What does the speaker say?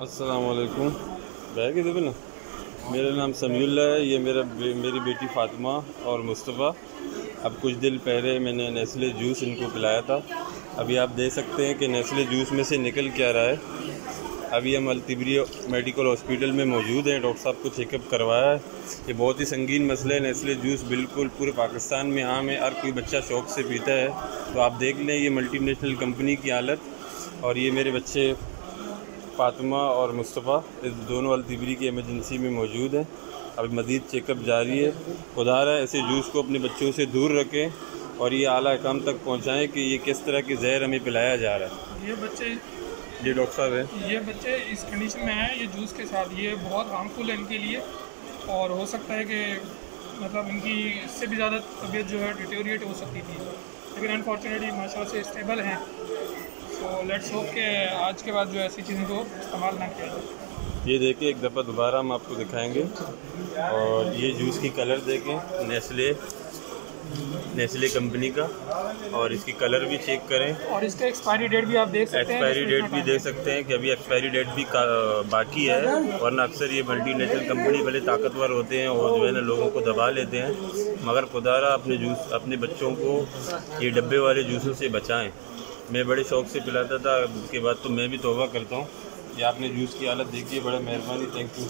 अस्सलाम वालेकुम। बैग इधर पे ना। मेरा नाम समीउल्लाह है। ये मेरी बेटी फ़ातिमा और मुस्तफ़ा। अब कुछ दिन पहले मैंने नेस्ले जूस इनको पिलाया था। अभी आप देख सकते हैं कि नेस्ले जूस में से निकल क्या रहा है। अभी हम अल-तिबरी मेडिकल हॉस्पिटल में मौजूद हैं। डॉक्टर साहब को चेकअप करवाया है। ये बहुत ही संगीन मसला है। नेस्ले जूस बिल्कुल पूरे पाकिस्तान में आम है, हर कोई बच्चा शौक़ से पीता है। तो आप देख लें ये मल्टीनेशनल कंपनी की हालत। और ये मेरे बच्चे फ़ातिमा और मुस्तफ़ा इस दोनों अल-तिबरी की इमरजेंसी में मौजूद हैं। अभी मज़ीद चेकअप जारी है। खुदा रहा ऐसे जूस को अपने बच्चों से दूर रखें और ये आला काम तक पहुँचाएँ कि ये किस तरह की जहर हमें पिलाया जा रहा है। ये बच्चे ये डॉक्टर साहब है, ये बच्चे इस कंडीशन में हैं ये जूस के साथ। ये बहुत हार्मफुल है इनके लिए और हो सकता है कि मतलब इनकी इससे भी ज़्यादा तबीयत जो है डिटेरिएट हो सकती थी, लेकिन अनफॉर्चुनेटली माशाल्लाह से स्टेबल हैं। तो लेट्स होप कि आज के बाद जो ऐसी चीज़ों को इस्तेमाल ना किया जाए। ये देखें एक दफ़ा दोबारा हम आपको दिखाएंगे। और ये जूस की कलर देखें, नेस्ले कंपनी का। और इसकी कलर भी चेक करें और इसका एक्सपायरी डेट भी आप देख सकते हैं। एक्सपायरी डेट भी देख सकते हैं कि अभी एक्सपायरी डेट भी बाकी है। वरना अक्सर ये मल्टीनेशनल कंपनी भले ताकतवर होते हैं और जो है ना लोगों को दबा लेते हैं, मगर खुदारा अपने बच्चों को ये डब्बे वाले जूसों से बचाएं। मैं बड़े शौक़ से पिलाता था, उसके बाद तो मैं भी तौबा करता हूँ। ये आपने जूस की हालत देखी है, बड़ा मेहरबानी, थैंक यू।